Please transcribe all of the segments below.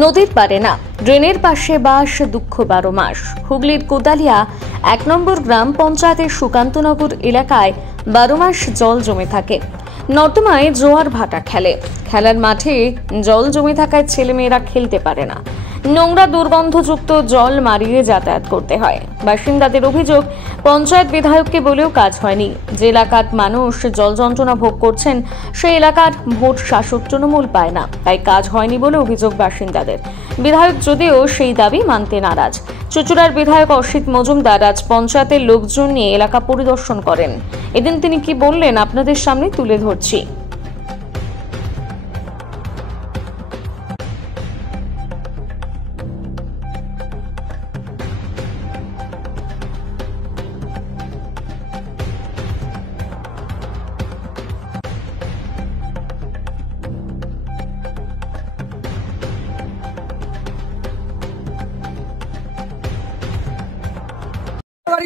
নদীর পারে না, ড্রেনের পাশে বাস, দুঃখ 12 মাস। হুগলির কোদালিয়া 1 নম্বর গ্রাম পঞ্চায়েতের সুকান্তনগর এলাকায় 12 মাস জল জমে থাকে। নর্দমায় জোয়ার ভাটা খেলে, খেলার মাঠে জল জমে থাকায় ছেলেমেয়েরা খেলতে পারে না। নোংরা দুর্গন্ধযুক্ত জল মারিয়ে যাতায়াত করতে হয়। বাসিন্দাদের অভিযোগ, পঞ্চায়েত বিধায়ককে বলেও কাজ হয়নি। যে এলাকার মানুষ জল যন্ত্রণা ভোগ করছেন সেই এলাকার ভোট শাসক তৃণমূল পায় না, তাই কাজ হয়নি বলে অভিযোগ বাসিন্দাদের। বিধায়ক যদিও সেই দাবি মানতে নারাজ। চুঁচুড়ার বিধায়ক অসিত মজুমদার আজ পঞ্চায়েতের লোকজন নিয়ে এলাকা পরিদর্শন করেন। এদিন তিনি কি বললেন আপনাদের সামনে তুলে ধরছি।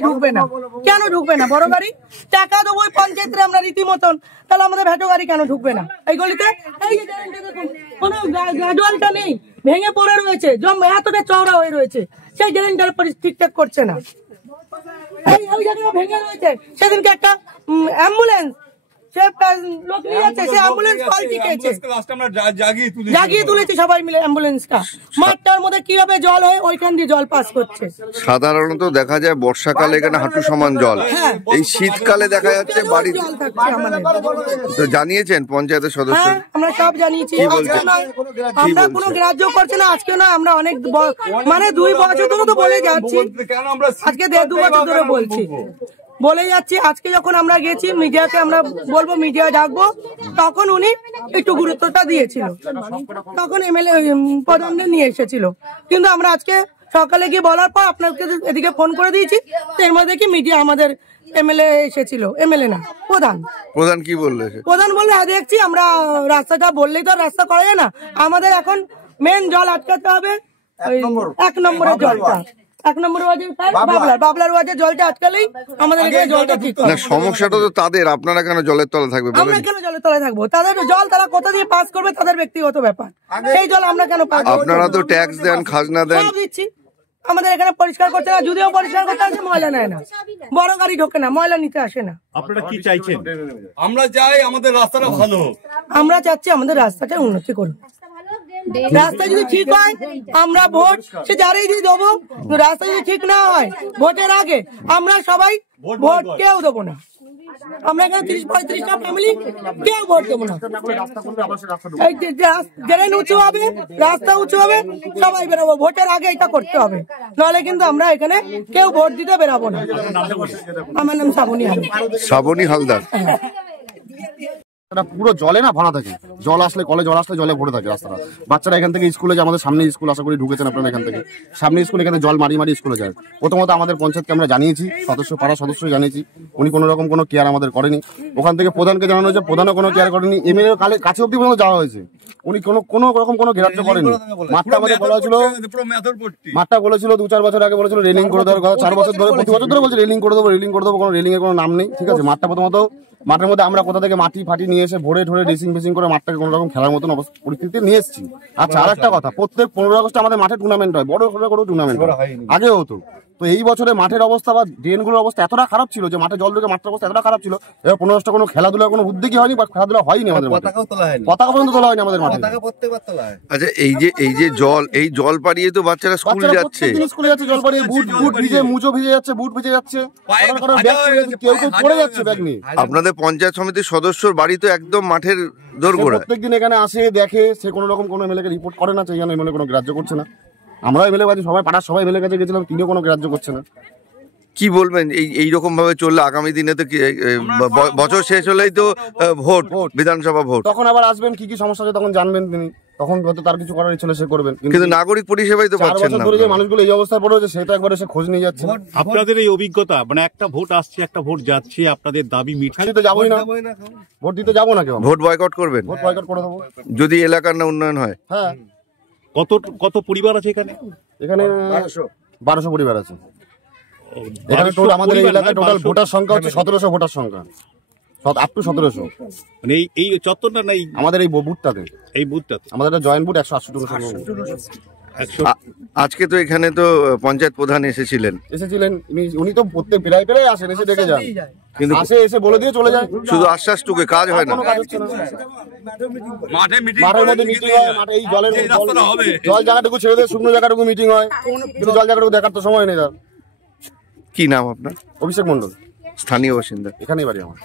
ঢুকবে না কেন? ঢুকবে না বড় গাড়ি টাকা দেবো পঞ্চায়েতে আমরা রীতিমতন, তাহলে আমাদের ভেটো গাড়ি কেন ঢুকবে না? এই গলিতে কোনো গাডওয়ালটা নেই, ভেঙে পড়ে রয়েছে, এতটা চওড়া হয়ে রয়েছে, সেই ড্রেনটার ঠিকঠাক করছে না। এই জায়গায় ভেঙে রয়েছে। সেদিনকে একটা অ্যাম্বুলেন্স জাগিয়ে তুলেছি সবাই মিলে অ্যাম্বুলেন্সটা। মাঠটার মধ্যে কিভাবে জল হয় ওইখান দিয়ে জল পাস করছে। সাধারণত দেখা যায় বর্ষাকালে এখানে হাঁটু সমান জল, এই শীতকালে দেখা যাচ্ছে বাড়ি জল থাকছে আমাদের। তো জানিয়েছেন পঞ্চায়েতের সদস্য? আমরা সব জানিয়েছি, আমরা কোনো গ্রাহ্য করছে না। আজকে না, আমরা অনেক মানে 2 বছর ধরে তো বলে যাচ্ছি, আজকে 1.5-2 বছর ধরে বলে যাচ্ছি। আজকে যখন আমরা গেছি মিডিয়াকে, আমরা বলবো মিডিয়া ডাকবো, তখন উনি একটু গুরুত্বটা দিয়েছিল, তখন এমএলএ প্রধানকে নিয়ে এসেছিল। কিন্তু আমরা আজকে সকালে গিয়ে বলার পর আপনাকে এদিকে ফোন করে দিয়েছি, তো এর মধ্যে কি মিডিয়া আমাদের এমএলএ এসেছিল, এমএলএ না প্রধান কি বললে? প্রধান বললে দেখছি আমরা রাস্তাটা বললেই তো রাস্তা করা যায় না, আমাদের এখন মেন জল আটকাতে হবে 1 নম্বরের জলটা। 1 নম্বর ওয়ার্ডের বাবলার ওয়ার্ডের জলটা আটকালেই আমাদের এখানে জলটা ঠিক হবে। না, সমস্যাটা তো তাদের, আপনারা কেন জলের তলায় থাকবে? আমরা কেন জলের তলায় থাকবো? তাদের জল তারা কোথা দিয়ে পাস করবে তাদের ব্যক্তিগত ব্যাপার, সেই জল আমরা কেন পাস? আপনারা তো ট্যাক্স দেন, খাজনা দেন, সব দিচ্ছি। আমাদের এখানে পরিষ্কার করতে না, যদিও পরিষ্কার করতে আসে ময়লা নেয় না, বড় গাড়ি ঢোকে না, ময়লা নিতে আসে না। আপনারা কি চাইছেন? আমরা চাই আমাদের রাস্তাটা ভালো হোক। আমরা চাচ্ছি আমাদের রাস্তাটা উন্নতি করুন। রাস্তা যদি ঠিক হয় আমরা ভোট সে যারাই দিয়ে দেবো, রাস্তা যদি ঠিক না হয় ভোটের আগে আমরা সবাই ভোট কেউ দেবো না। আমরা এখানে 30-35টা ফ্যামিলি কেউ ভোট দেবো না। ড্রেন উঁচু হবে, রাস্তা উঁচু হবে, সবাই বেরোবো। ভোটের আগে এটা করতে হবে, নাহলে কিন্তু আমরা এখানে কেউ ভোট দিতে বেরাবো না। আমার নাম শ্রাবণী হালদার। পুরো জলে না ভরা থাকে, জল আসলে কলে জল আসলে জলে ভরে থাকে রাস্তাটা। বাচ্চারা এখান থেকে স্কুলে যায়, আমাদের সামনে স্কুল, আশা করি ঢুকেছেন আপনারা এখান থেকে, সামনে স্কুল, এখানে জল মারি স্কুলে যায়। প্রথমত আমাদের পঞ্চায়েতকে আমরা জানিয়েছি, পাড়া সদস্য জানিয়েছি, উনি কোনো রকম কোনো কেয়ার আমাদের করেনি। ওখান থেকে প্রধানকে জানানো হয়েছে, প্রধানও কোনো কেয়ার করেনি। এমএলএ কাছে অব্দি পর্যন্ত যাওয়া হয়েছে, উনি কোনো রকম কোনো গ্রাহ্য করেনি। মাঠটা আমাদের বলা ছিল, মাঠটা বলেছিল 2-4 বছর আগে বলেছিল রেলিং করে দেওয়ার কথা, 4 বছর ধরে প্রতি বছর ধরে বলছে রেলিং করে দেবো, কোনো রেলিং এর কোনো নাম নেই। ঠিক আছে, মাঠটা প্রথমত মাঠের মধ্যে আমরা কোথা থেকে মাটি ফাটি নিয়ে এসে ভরে ঠরে ড্রেসিং ফেসিং করে মাঠটাকে কোনো রকম খেলার মতন পরিস্থিতি নিয়ে এসেছি। আচ্ছা, আর একটা কথা, প্রত্যেক 15 আগস্টে আমাদের মাঠে টুর্নামেন্ট হয়, বড় টুর্নামেন্ট আগে হতো। তো এই বছরে মাঠের অবস্থা বা ড্রেনগুলোর অবস্থা এতটা খারাপ ছিল যে মাঠে জল ঢুকে মাঠের অবস্থা এতটা খারাপ ছিল, এবার 15 কোনো খেলাধুলার কোনো উদ্যোগই হয়নি বা খেলাধুলা হয়নি আমাদের মাঠে, পতাকা পর্যন্ত তোলা হয়নি আমাদের মাঠে। আচ্ছা, এই জল পাড়িয়ে তো বাচ্চারা স্কুল যাচ্ছে, জল পাড়িয়ে বুট ভিজে, মুজো ভিজে যাচ্ছে, বুট ভিজে যাচ্ছে, কেউ পড়ে যাচ্ছে ব্যাগ নিয়ে। আপনাদের পঞ্চায়েত সমিতির সদস্যর বাড়ি তো একদম মাঠের দোরগোড়ায়, প্রত্যেকদিন এখানে আসে দেখে, সে কোনো রকম কোনো এমএলএ কে রিপোর্ট করে না, সেই জন্য এমএলএ কোনো গ্রাহ্য করছে না। আমরা এমএলএ বাড়ি সবাই পাড়ার সবাই এমএলএ কাছে গেছিলাম, তিনিও কোনো গ্রাহ্য করছে না। কি বলবেন এইরকম ভাবে চললে আগামী দিনে তো বছর শেষ হলেই তো ভোট, বিধানসভা ভোট, তখন আবার আসবেন, কি কি সমস্যা আছে তখন জানবেন তিনি, তখন হয়তো তার কিছু করার ইচ্ছে সে করবেন। কিন্তু নাগরিক পরিষেবাই তো পাচ্ছেন না। যে মানুষগুলো এই অবস্থায় পড়ে রয়েছে সেটা একবার এসে খোঁজ নিয়ে যাচ্ছে। আপনাদের এই অভিজ্ঞতা, মানে একটা ভোট আসছে, একটা ভোট যাচ্ছে, আপনাদের দাবি মিটছে তো যাবোই না, ভোট দিতে যাবো না, কেউ ভোট বয়কট করবেন? ভোট বয়কট করে দেবো যদি এলাকার না উন্নয়ন হয়। হ্যাঁ। কত পরিবার আছে এখানে? এখানে 1200 পরিবার আছে এখানে। আমাদের এই এলাকায় টোটাল ভোটার সংখ্যা হচ্ছে 1700 ভোটার সংখ্যা। Up to 1700। মানে এই চত্বরটা নাই আমাদের এই বুথটাতে, এই বুথটাতে আমাদের জয়েন্ট বুথ 180 টাকা। আজকে তো এখানে তো পঞ্চায়েত প্রধান এসেছিলেন, উনি তো প্রত্যেক প্রায় আসেন, এসে দেখে যান, কিন্তু এসে বলে দিয়ে চলে যায়। শুধু আশ্বাসটুকু, কাজ হয় না। মাঠের মধ্যে মিটিং হয়, মাঠে এই জল জায়গাটুকু ছেড়ে দিয়ে শুকনো জায়গাটুকু মিটিং হয়, কিন্তু জল জায়গাটুকু দেখার তো সময় নেই। কি নাম আপনার? অভিষেক মন্ডল, স্থানীয় বাসিন্দা। এখানেই বাড়ি আমার।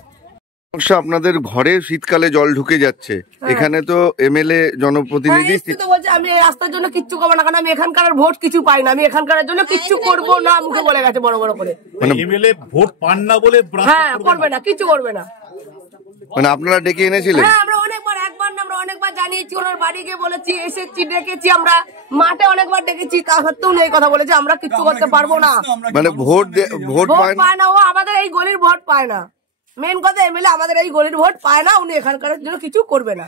আপনাদের ঘরে শীতকালে জল ঢুকে যাচ্ছে, এখানে তো এমএলএ জনপ্রতিনিধি বলছে আমি এই রাস্তার জন্য কিচ্ছু করবো না, কারণ আমি এখানকার ভোট কিছু পাই না, আমি এখানকার জন্য কিচ্ছু করবো না, মুখে বলে গেছে বড় বড় করে। মানে এমএলএ ভোট পান না বলে হ্যাঁ, করবে না, কিছু করবে না। মানে আপনারা ডেকে এনেছিলেন? হ্যাঁ, আমরা অনেকবার, একবার না আমরা অনেকবার জানিয়েছি, ওনার বাড়ি গিয়ে বলেছি, এসেছি, ডেকেছি, আমরা মাঠে অনেকবার ডেকেছি, তা সত্ত্বেও এই কথা বলেছে আমরা কিচ্ছু করতে পারবো না। মানে ভোট পায় না, ও আমাদের এই গলির ভোট পায় না। মেন কথা, এমএলএ আমাদের এই গলির ভোট পায় না, উনি এখানকার জন্য কিছু করবে না।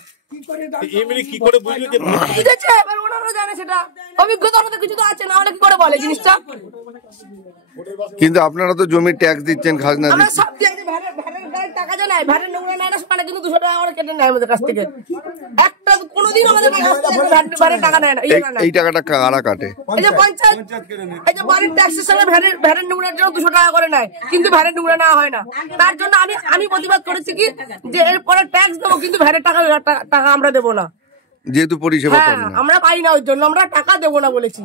এমএলএ কি করে বুঝবে যে বুঝেছে? এবার ওনারা জানে, সেটা অভিজ্ঞতা আমাদের কিছু তো আছে না, হলে কি করে বলে জিনিসটা। কিন্তু আপনারা তো জমির ট্যাক্স দিচ্ছেন, খাজনা আমরা দিচ্ছেন। সব ভ্যাটের টাকা যে নেয়, ভ্যাটের নোংরা নেয় না, সেখানে কিন্তু 200 টাকা করে কেটে নেয় আমাদের কাছ থেকে। একটা কোনোদিন আমাদের কাছ থেকে ভ্যাটের টাকা নেয় না। এই টাকাটা কারা কাটে? এই যে পঞ্চায়েত, এই যে বাড়ির ট্যাক্সের সঙ্গে ভ্যাটের নোংরার জন্য 200 টাকা করে নেয়, কিন্তু ভ্যাটের নোংরা নেওয়া হয় না। তার জন্য আমি প্রতিবাদ করেছি কি, যে এরপরে ট্যাক্স দেবো, কিন্তু ভ্যাটের টাকা আমরা দেবো না, যেহেতু পরিষেবা পান না। আমরা পাই না, ওই জন্য আমরা টাকা দেবো না বলেছি।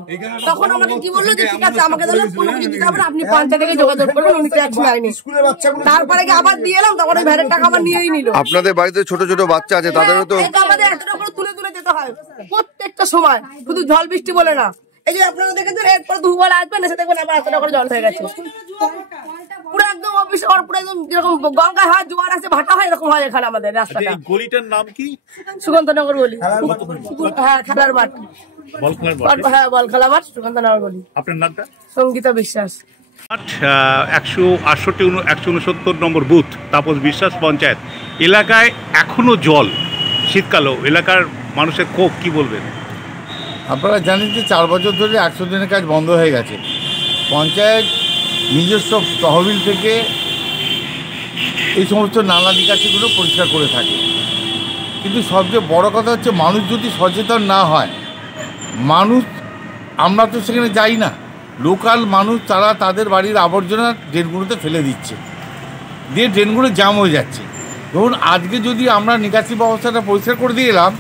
তখন আমাকে কি বললো যে ঠিক আছে, আমাকে তাহলে কোনো কিছু দিতে হবে না, আপনি পঞ্চায়েত থেকে যোগাযোগ করবেন, উনি ট্যাক্স নেয়নি। তারপরে কি আবার দিয়ে এলাম, তখন ওই ভ্যাটের টাকা আবার নিয়েই নিল। আপনাদের বাড়িতে ছোট ছোট বাচ্চা আছে, তাদেরও তো আমাদের এতটা করে তুলে তুলে যেতে হয় প্রত্যেকটা সময়, শুধু জল বৃষ্টি বলে না। এই যে আপনারা দেখেছেন, এরপরে দুবার আসবেন, এসে দেখবেন আবার এতটা করে জল হয়ে গেছে, পুরো একদম অফিস, পুরো একদম যেরকম গঙ্গা হয়, জোয়ার আছে, ভাটা হয়, এরকম হয় এখানে আমাদের রাস্তাটা। গলিটার নাম কি? সুকান্তনগর গলি। হ্যাঁ, খেলার মাঠ, হ্যাঁ, বল খেলা মাঠ, সুকান্তনগর গলি। আপনার নামটা? সঙ্গীতা বিশ্বাস। 169 নম্বর বুথ, তাপস বিশ্বাস পঞ্চায়েত এলাকায় এখনো জল, শীতকালেও এলাকার মানুষের ক্ষোভ, কি বলবেন? আপনারা জানেন যে 4 বছর ধরে 100 দিনের কাজ বন্ধ হয়ে গেছে। পঞ্চায়েত নিজস্ব তহবিল থেকে এই সমস্ত নালা নিকাশিগুলো পরিষ্কার করে থাকে, কিন্তু সবচেয়ে বড় কথা হচ্ছে মানুষ যদি সচেতন না হয়, মানুষ, আমরা তো সেখানে যাই না, লোকাল মানুষ তারা তাদের বাড়ির আবর্জনা ড্রেনগুলোতে ফেলে দিচ্ছে, দিয়ে ড্রেনগুলো জ্যাম হয়ে যাচ্ছে। ধরুন আজকে যদি আমরা নিকাশি ব্যবস্থাটা পরিষ্কার করে দিয়ে এলাম,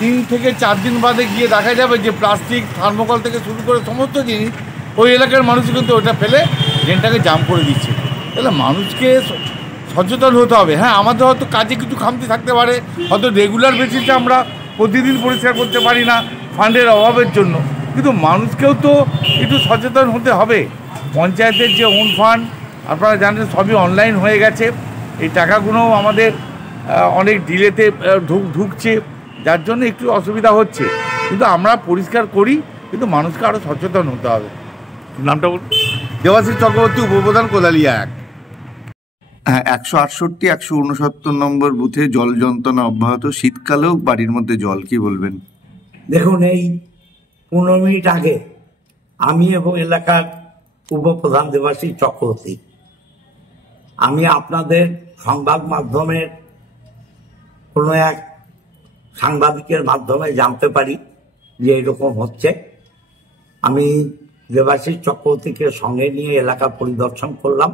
3 থেকে 4 দিন বাদে গিয়ে দেখা যাবে যে প্লাস্টিক, থার্মোকল থেকে শুরু করে সমস্ত জিনিস ওই এলাকার মানুষ কিন্তু ওটা ফেলে ড্রেনটাকে জাম করে দিচ্ছে। তাহলে মানুষকে সচেতন হতে হবে। হ্যাঁ, আমাদের হয়তো কাজে কিছু খামতি থাকতে পারে, হয়তো রেগুলার বেসিসে আমরা প্রতিদিন পরিষ্কার করতে পারি না ফান্ডের অভাবের জন্য, কিন্তু মানুষকেও তো একটু সচেতন হতে হবে। পঞ্চায়েতের যে ওন ফান্ড আপনারা জানেন সবই অনলাইন হয়ে গেছে, এই টাকাগুলোও আমাদের অনেক ডিলেতে ঢুকছে, যার জন্য একটু অসুবিধা হচ্ছে, কিন্তু আমরা পরিষ্কার করি, কিন্তু মানুষকে আরও সচেতন হতে হবে। নামটা বলুন? দেবাশিস চক্রবর্তী, উপপ্রধান, কোদালিয়া 1। হ্যাঁ, 168, 169 নম্বর বুথে জল যন্ত্রণা অব্যাহত, শীতকালেও বাড়ির মধ্যে জল, কি বলবেন? দেখুন, এই 15 মিনিট আগে আমি এবং এলাকার উপপ্রধান দেবাশিস চক্রবর্তী, আমি আপনাদের সংবাদ মাধ্যমের কোনো এক সাংবাদিকের মাধ্যমে জানতে পারি যে এরকম হচ্ছে। আমি দেবাশিস চক্রবর্তীকে সঙ্গে নিয়ে এলাকা পরিদর্শন করলাম।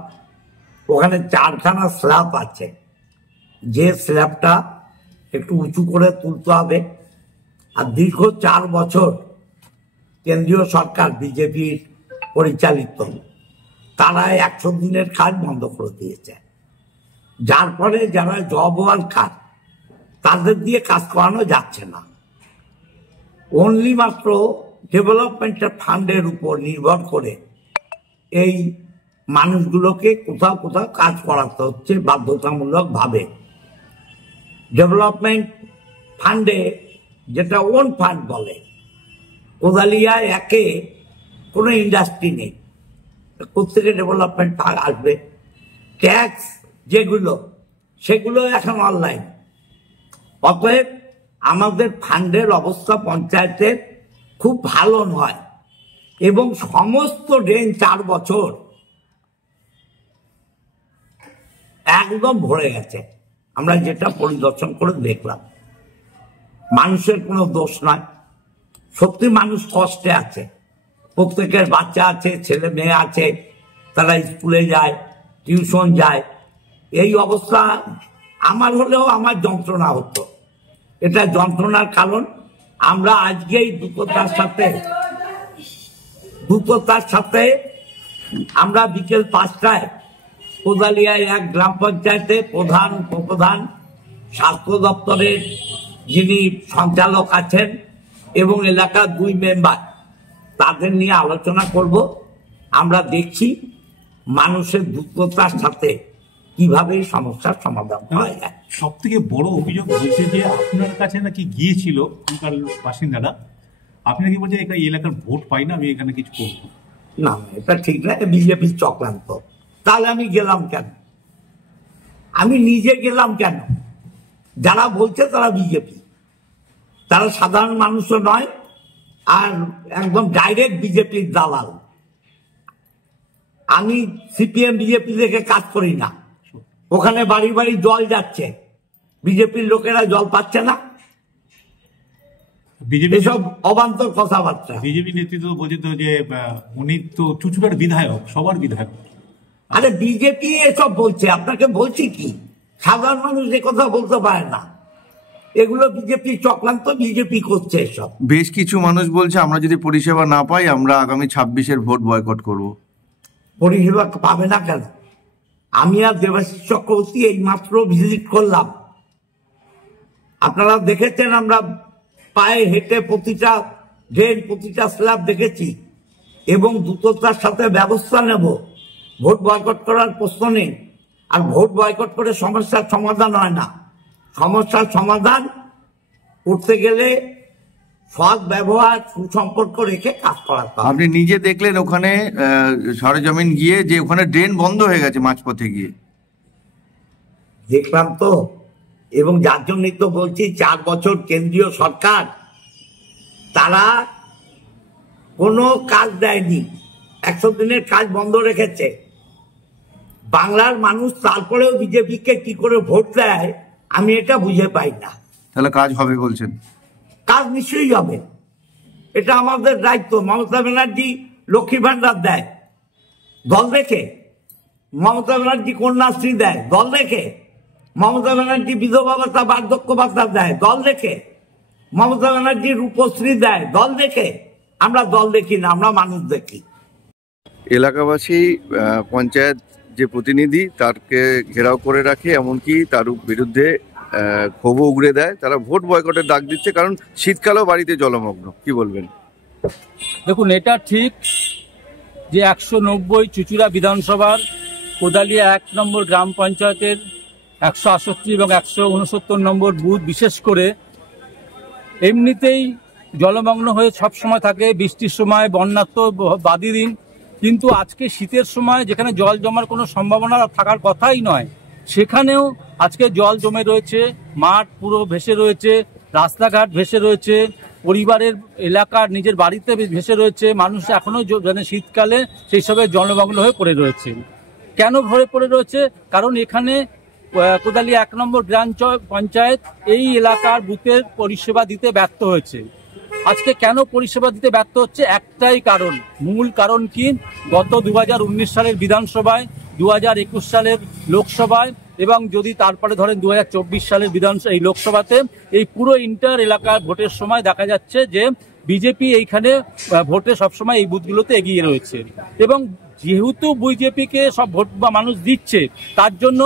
ওখানে 4খানা স্ল্যাব আছে, যে স্ল্যাবটা একটু উঁচু করে তুলতে হবে। আর দীর্ঘ 4 বছর কেন্দ্রীয় সরকার বিজেপির পরিচালিত, তারা 100 দিনের কাজ বন্ধ করে দিয়েছে, যার ফলে যারা জবওয়াল কাজ তাদের দিয়ে কাজ করানো যাচ্ছে না। অনলি মাত্র ডেভেলপমেন্টের ফান্ডের উপর নির্ভর করে এই মানুষগুলোকে কোথাও কোথাও কাজ করাতে হচ্ছে বাধ্যতামূলক ভাবে। ডেভেলপমেন্ট ফান্ডে, যেটা ওন ফান্ড বলে, কোদালিয়া 1-এ কোনো ইন্ডাস্ট্রি নেই, কোথেকে ডেভেলপমেন্ট ফান্ড আসবে? ট্যাক্স যেগুলো, সেগুলো এখন অনলাইন। অতএব আমাদের ফান্ডের অবস্থা পঞ্চায়েতের খুব ভালো নয়, এবং সমস্ত ড্রেন 4 বছর একদম ভরে গেছে। আমরা যেটা পরিদর্শন করে দেখলাম, মানুষের কোনো দোষ নয়, সত্যি মানুষ কষ্টে আছে, প্রত্যেকের বাচ্চা আছে, ছেলে মেয়ে আছে, তারা স্কুলে যায়, টিউশন যায়। এই অবস্থা আমার হলেও আমার যন্ত্রণা হতো। এটা যন্ত্রণার কারণ আমরা আজকেই দ্রুততার সাথে আমরা বিকেল 5টায় কোদালিয়ায় এক গ্রাম পঞ্চায়েতে প্রধান, উপপ্রধান, স্বাস্থ্য দপ্তরের যিনি সঞ্চালক আছেন এবং এলাকার 2 মেম্বার, তাদের নিয়ে আলোচনা করব। আমরা দেখছি মানুষের দ্রুততার সাথে কিভাবে সমস্যার সমাধান হয়। সব থেকে বড় অভিযোগ হয়েছে যে আপনার কাছে নাকি গিয়েছিল এখানকার বাসিন্দারা, আপনি নাকি বলছেন এই এলাকার ভোট পাই না, আমি এখানে কিছু করব না। এটা ঠিক না, বিজেপির চক্রান্ত। তাহলে আমি গেলাম কেন? আমি নিজে গেলাম কেন? যারা বলছে তারা বিজেপি, তারা সাধারণ মানুষও নয়, আর একদম ডাইরেক্ট বিজেপির দালাল। আমি সিপিএম বিজেপি থেকে কাজ করি না। ওখানে বাড়ি বাড়ি জল যাচ্ছে, বিজেপির লোকেরা জল পাচ্ছে না। বিজেপি এসব অবান্তর কথাবার্তা। বিজেপি নেতৃত্ব বলছে তো যে উনি তো চুচুড়ার বিধায়ক, সবার বিধায়ক। আরে বিজেপি এসব বলছে, আপনাকে বলছি কি, সাধারণ মানুষ এ কথা বলতে পারে না। এগুলো বিজেপি চক্রান্ত, বিজেপি করছে এসব। বেশ কিছু মানুষ বলছে আমরা যদি পরিষেবা না পাই আমরা আগামী 26-এর ভোট বয়কট করব। পরিষেবা পাবে না কেন? আমি আর দেবাশিস চক্রবর্তী এই মাত্র ভিজিট করলাম। আপনারা দেখেছেন, আমরা পায়ে হেঁটে প্রতিটা ড্রেন, প্রতিটা স্ল্যাব দেখেছি এবং দ্রুততার সাথে ব্যবস্থা নেব। ভোট বয়কট করার প্রশ্ন নেই। আর ভোট বয়কট করে সমস্যার সমাধান হয় না। সমস্যার সমাধান করতে গেলে সৎ ব্যবহার, সুসম্পর্ক রেখে কাজ করাতে হবে। আপনি নিজে দেখলেন ওখানে সরেজমিন গিয়ে যে ওখানে ড্রেন বন্ধ হয়ে গেছে মাঝপথে গিয়ে? দেখলাম তো, এবং যার জন্যই তো বলছি 4 বছর কেন্দ্রীয় সরকার তারা কোনো কাজ দেয়নি, 100 দিনের কাজ বন্ধ রেখেছে। বাংলার মানুষ তারপরেও বিজেপিকে কি করে ভোট দেয় আমি এটা বুঝে পাই না। তাহলে কাজ হবে বলছেন? কাজ নিশ্চয়ই হবে, এটা আমাদের দায়িত্ব। মমতা ব্যানার্জি লক্ষ্মী ভান্ডার দেয় দল দেখে, মমতা ব্যানার্জি কন্যাশ্রী দেয় দল দেখে, মমতা ব্যানার্জি বিধবা ভাতা, বার্ধক্য ভাতা দেয় দল দেখে, মমতা ব্যানার্জি রূপশ্রী দেয় দল দেখে। আমরা দল দেখি না, আমরা মানুষ দেখি। এলাকাবাসী পঞ্চায়েত যে প্রতিনিধি তারকে ঘেরাও করে রাখে, এমনকি তার বিরুদ্ধে ক্ষোভও উগড়ে দেয়। তারা ভোট বয়কটের ডাক দিচ্ছে কারণ শীতকালেও বাড়িতে জলমগ্ন। কি বলবেন? দেখুন, এটা ঠিক যে 190 চুচুড়া বিধানসভার কোদালিয়া 1 নম্বর গ্রাম পঞ্চায়েতের 168 এবং 169 নম্বর বুথ বিশেষ করে এমনিতেই জলমগ্ন হয়ে সব সময় থাকে, বৃষ্টির সময়, বন্যার তো বাদই দিন। কিন্তু আজকে শীতের সময় যেখানে জল জমার কোনো সম্ভাবনা থাকার কথাই নয়, সেখানেও আজকে জল জমে রয়েছে, মাঠ পুরো ভেসে রয়েছে, রাস্তাঘাট ভেসে রয়েছে, পরিবারের এলাকার নিজের বাড়িতে ভেসে রয়েছে। মানুষ এখনো শীতকালে সেই সবে জলমগ্ন হয়ে পড়ে রয়েছে। কেন ভরে পড়ে রয়েছে? কারণ এখানে কোদালিয়া 1 নম্বর গ্রাম পঞ্চায়েত এই এলাকার বুথের পরিষেবা দিতে ব্যর্থ হয়েছে। আজকে কেন পরিষেবা দিতে ব্যর্থ হচ্ছে? একটাই কারণ, মূল কারণ কি, গত 2019 সালের বিধানসভায়, 2021 সালের লোকসভায় এবং যদি তারপরে ধরেন 2024 সালের এই লোকসভাতে এই পুরো ইন্টার এলাকার ভোটের সময় দেখা যাচ্ছে যে বিজেপি এইখানে ভোটে সবসময় এই বুথগুলোতে এগিয়ে রয়েছে। এবং যেহেতু বিজেপিকে সব ভোট বা মানুষ দিচ্ছে, তার জন্য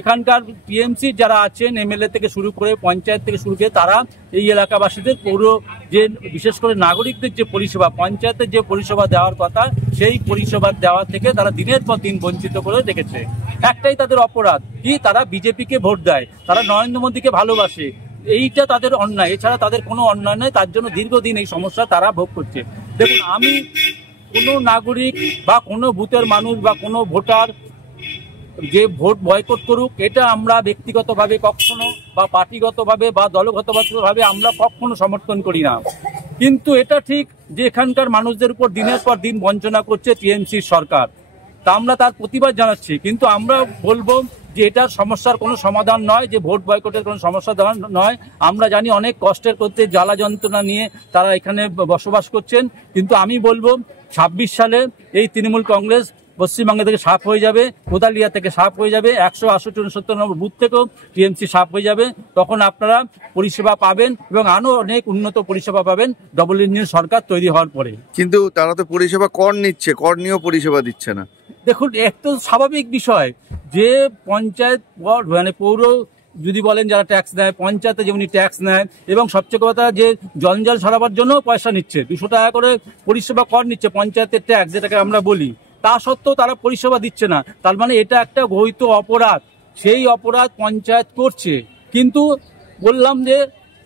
এখানকার টিএমসি যারা আছেন, এমএলএ থেকে শুরু করে পঞ্চায়েত থেকে শুরু করে, তারা এই এলাকাবাসীদের পুরো যে বিশেষ করে নাগরিকদের যে পরিষেবা, পঞ্চায়েতের যে পরিষেবা দেওয়ার কথা, সেই পরিষেবা দেওয়া থেকে তারা দিনের পর দিন বঞ্চিত করে রেখেছে। একটাই তাদের অপরাধ কি, তারা বিজেপিকে ভোট দেয়, তারা নরেন্দ্র মোদীকে ভালোবাসে, এইটা তাদের অন্যায়। এছাড়া তাদের কোনো অন্যায় নয়। তার জন্য দীর্ঘদিন এই সমস্যা তারা ভোগ করছে। দেখুন, আমি কোনো নাগরিক বা কোনো বুথের মানুষ বা কোনো ভোটার যে ভোট বয়কট করুক, এটা আমরা ব্যক্তিগতভাবে কখনো বা পার্টিগতভাবে বা দলগতভাবে আমরা কখনো সমর্থন করি না। কিন্তু এটা ঠিক যে এখানকার মানুষদের উপর দিনের পর দিন বঞ্চনা করছে টিএমসির সরকার, তা আমরা তার প্রতিবাদ জানাচ্ছি। কিন্তু আমরা বলবো যে এটার সমস্যার কোনো সমাধান নয়, যে ভোট বয়কটের কোনো সমস্যা নয়। আমরা জানি অনেক কষ্টের করতে জ্বালা যন্ত্রণা নিয়ে তারা এখানে বসবাস করছেন, কিন্তু আমি বলবো 26 সালে এই তৃণমূল কংগ্রেস পশ্চিমবঙ্গ থেকে সাফ হয়ে যাবে, কোদালিয়া থেকে সাফ হয়ে যাবে, 168-69 নম্বর বুথ থেকেও টিএমসি সাফ হয়ে যাবে। তখন আপনারা পরিষেবা পাবেন এবং আরও অনেক উন্নত পরিষেবা পাবেন ডবল ইঞ্জিন সরকার তৈরি হওয়ার পরে। কিন্তু তারা তো পরিষেবা কর নিচ্ছে, কর নিয়েও পরিষেবা দিচ্ছে না। দেখুন, একটু স্বাভাবিক বিষয় যে পঞ্চায়েত মানে পৌর যদি বলেন যারা ট্যাক্স নেয়, পঞ্চায়েতে যেমনি ট্যাক্স নেয়, এবং সবচেয়ে কথা যে জঞ্জাল সরাবার জন্য পয়সা নিচ্ছে, 200 টাকা করে পরিষেবা কর নিচ্ছে পঞ্চায়েতের ট্যাক্স, যেটাকে আমরা বলি। তা সত্ত্বেও তারা পরিষেবা দিচ্ছে না, তার মানে এটা একটা ঘোষিত অপরাধ। সেই অপরাধ পঞ্চায়েত করছে। কিন্তু বললাম যে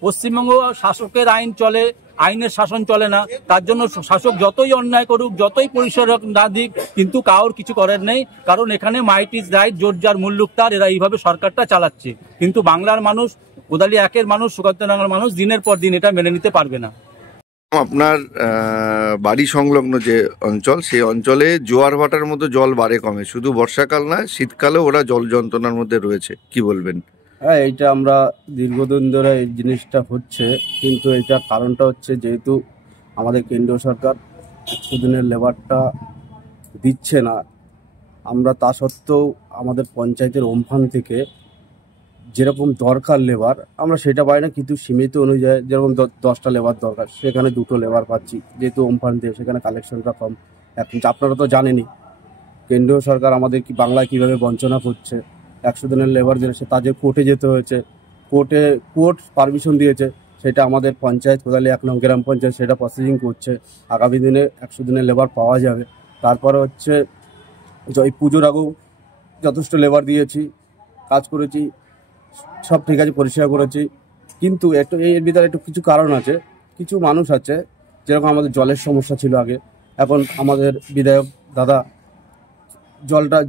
পশ্চিমবঙ্গ শাসকের আইন চলে, আইনের শাসন চলে না। তার জন্য শাসক যতই অন্যায় করুক, যতই পরিষেবা না দিক, কিন্তু কারোর কিছু করার নেই, কারণ এখানে মাইট ইজ রাইট, জোর যার মুল্লুক তার, এরা এইভাবে সরকারটা চালাচ্ছে। কিন্তু বাংলার মানুষ, কোদালি একের মানুষ, সুকান্তনগর মানুষ দিনের পর দিন এটা মেনে নিতে পারবে না। আপনার বাড়ি সংলগ্ন যে অঞ্চল, সেই অঞ্চলে জোয়ার ভাটার মতো জল বাড়ে কমে, শুধু বর্ষাকাল নয় শীতকালেও ওরা জল যন্ত্রণার মধ্যে রয়েছে, কি বলবেন? হ্যাঁ, এইটা আমরা দীর্ঘদিন ধরে এই জিনিসটা হচ্ছে, কিন্তু এটার কারণটা হচ্ছে যেহেতু আমাদের কেন্দ্রীয় সরকার 100 দিনের লেবারটা দিচ্ছে না, আমরা তা সত্ত্বেও আমাদের পঞ্চায়েতের আমফান থেকে যেরকম দরকার লেবার আমরা সেটা পাই না, কিন্তু সীমিত অনুযায়ী যেরকম 10টা লেবার দরকার সেখানে 2টো লেবার পাচ্ছি, যেহেতু আমফান দিয়ে সেখানে কালেকশনটা কম। এখন আপনারা তো জানেনই কেন্দ্রীয় সরকার আমাদের কি বাংলায় কীভাবে বঞ্চনা করছে। 100 দিনের লেবার দিলে সে তাদের কোর্টে যেতে হয়েছে, কোর্ট পারমিশন দিয়েছে, সেটা আমাদের পঞ্চায়েত কোদালি 1 নং গ্রাম পঞ্চায়েত সেটা প্রসেসিং করছে। আগামী দিনে 100 দিনের লেবার পাওয়া যাবে। তারপরে হচ্ছে এই পুজোর আগেও যথেষ্ট লেবার দিয়েছি, কাজ করেছি, সব ঠিক আছে, পরিষেবা করেছি। কিন্তু একটু এর ভিতরে একটু কিছু কারণ আছে, কিছু মানুষ আছে, যেরকম আমাদের জলের সমস্যা ছিল আগে, এখন আমাদের বিধায়ক দাদা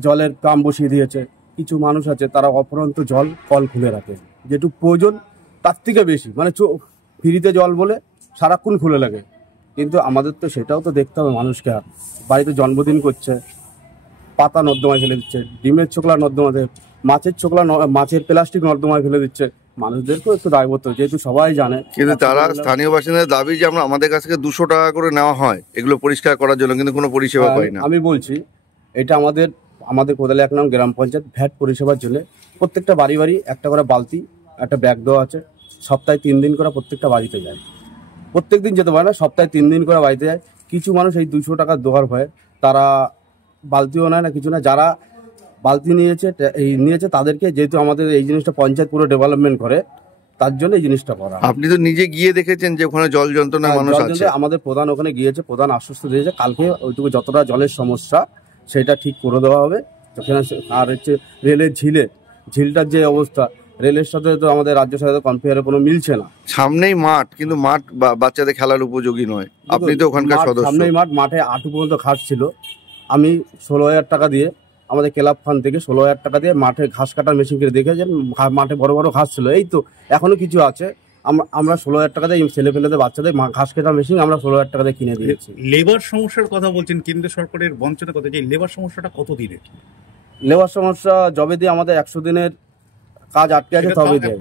জলের পাম্প বসিয়ে দিয়েছে। কিছু মানুষ আছে তারা অপরন্ত জল কল খুলে রাখে, যেটুকু প্রয়োজন তার থেকে বেশি, মানে ফ্রিতে জল বলে সারাক্ষণ খুলে লাগে। কিন্তু আমাদের তো সেটাও তো দেখতে হবে মানুষকে। আর বাড়িতে জন্মদিন করছে, পাতা নর্দমায় ফেলে দিচ্ছে, ডিমের ছোকলা নর্দমাতে, মাছের প্লাস্টিক নর্দমায় ফেলে দিচ্ছে। মানুষদেরকেও একটু দায়বদ্ধ, যেহেতু সবাই জানে। কিন্তু তারা স্থানীয় বাসিন্দাদের দাবি যে আমাদের কাছ থেকে 200 টাকা করে নেওয়া হয় এগুলো পরিষ্কার করার জন্য, কিন্তু কোনো পরিষেবা পাই না। আমি বলছি এটা আমাদের কোদালি 1 নং গ্রাম পঞ্চায়েত ভ্যাট পরিষেবার জন্য প্রত্যেকটা বাড়ি একটা করে বালতি, একটা ব্যাগ দেওয়া আছে। সপ্তাহে 3 দিন করে প্রত্যেকটা বাড়িতে যায়, প্রত্যেক দিন যেতে পারে না, সপ্তাহে 3 দিন করে বাড়িতে যায়। কিছু মানুষ এই 200 টাকা দেওয়ার ভয়ে তারা বালতিও নেয় না, কিছু না। যারা বালতি নিয়েছে তাদেরকে, যেহেতু আমাদের এই জিনিসটা পঞ্চায়েত পুরো ডেভেলপমেন্ট করে, তার জন্য এই জিনিসটা করা। আপনি তো নিজে গিয়ে দেখেছেন যে ওখানে জল যন্ত্রণা মানুষ আছে। আমাদের প্রধান ওখানে গিয়েছে, প্রধান আশ্বস্ত দিয়েছে কালকে ওইটুকু যতটা জলের সমস্যা সেটা ঠিক করে দেওয়া হবে। আর হচ্ছে রেলের ঝিলটার যে অবস্থা, রেলের সাথে তো আমাদের রাজ্য সাথে কম্পেয়ারে কোনো মিলছে না। সামনেই মাঠ, কিন্তু মাঠ বাচ্চাদের খেলার উপযোগী নয়। আপনি তো ওখানকার সদস্য। সামনেই মাঠে আঁটু পর্যন্ত ঘাস ছিল। আমি 16,000 টাকা দিয়ে, আমাদের ক্লাব ফান্ড থেকে 16,000 টাকা দিয়ে মাঠে ঘাস কাটার মেশিন কিনে দেখেছেন, মাঠে বড় বড় ঘাস ছিল। এই তো এখনো কিছু আছে। আমরা 16,000 টাকা দিয়ে ছেলেপেলেদের বাচ্চাদের ঘাস কাটার মেশিন আমরা 16,000 টাকা দিয়ে কিনে দিয়েছি। লেবার সমস্যার কথা বলছেন, কেন্দ্র সরকারের বঞ্চনার কথা, যে লেবার সমস্যাটা কত দিনের? লেবার সমস্যা যবে দিয়ে আমাদের 100 দিনের কাজ আটকে আছে তবে দিয়ে,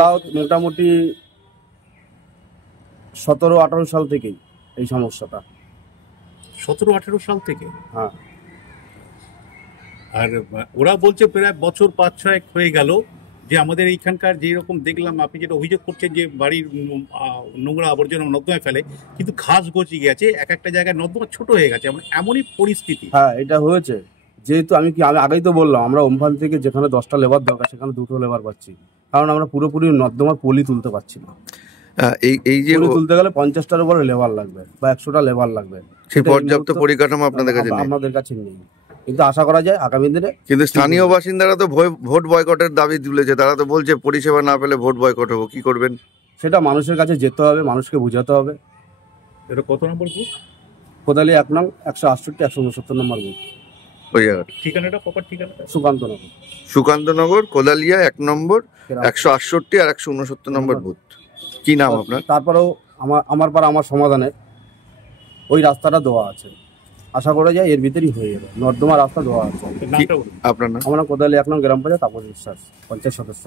তাও মোটামুটি 17-18 সাল থেকেই এই সমস্যাটা। 17-18 সাল থেকে? হ্যাঁ। আর ওরা বলছে প্রায় বছর 5-6 হয়ে গেল যে আমাদের এইখানকার যেরকম দেখলাম, আপনি যেটা অভিযোগ করছেন যে বাড়ির নোংরা আবর্জনা নর্দমায় ফেলে, কিন্তু ঘাস গজিয়ে গেছে, একটা জায়গায় নর্দমা ছোট হয়ে গেছে, এমনই পরিস্থিতি। হ্যাঁ, এটা হয়েছে। যেহেতু আমি আগেই তো বললাম, আমরা আমফান থেকে যেখানে 10টা লেবার দরকার সেখানে 2টো লেবার পাচ্ছি, কারণ আমরা পুরোপুরি নর্দমার পলি তুলতে পারছি না। এই যে তুলতে গেলে 50টার উপরে লেবার লাগবে বা 100টা লেবার লাগবে। সেই পর্যাপ্ত পরিকাঠামো আপনাদের কাছে নেই, কিন্তু আশা করা যায় আগামী দিনে। কিন্তু স্থানীয় বাসিন্দারা তো ভোট বয়কটের দাবি তুলেছে, তারা তো বলছে পরিষেবা না পেলে ভোট বয়কট হবো। কি করবেন? সেটা মানুষের কাছে যেতে হবে, মানুষকে বোঝাতে হবে। এটা কত নম্বর বুথ? কোদালি 1 নং 168-169 নম্বর বুথ। ওই জায়গাটা ঠিকানাটা প্রপার ঠিকানাটা সুকান্তনগর, কোদালিয়া 1 নম্বর 168 আর 169 নম্বর বুথ। কি নাম আপনার? তারপরেও আমার পাড়া আমার সমাধানের ওই রাস্তাটা দেওয়া আছে। আশা করা যায় এর ভিতরেই হয়ে যাবে। নর্দমা রাস্তা দেওয়া আছে। আপনার নাম? আমরা কোদালি 1 নং গ্রাম পঞ্চায়েত তাপস বিশ্বাস, পঞ্চায়েত সদস্য।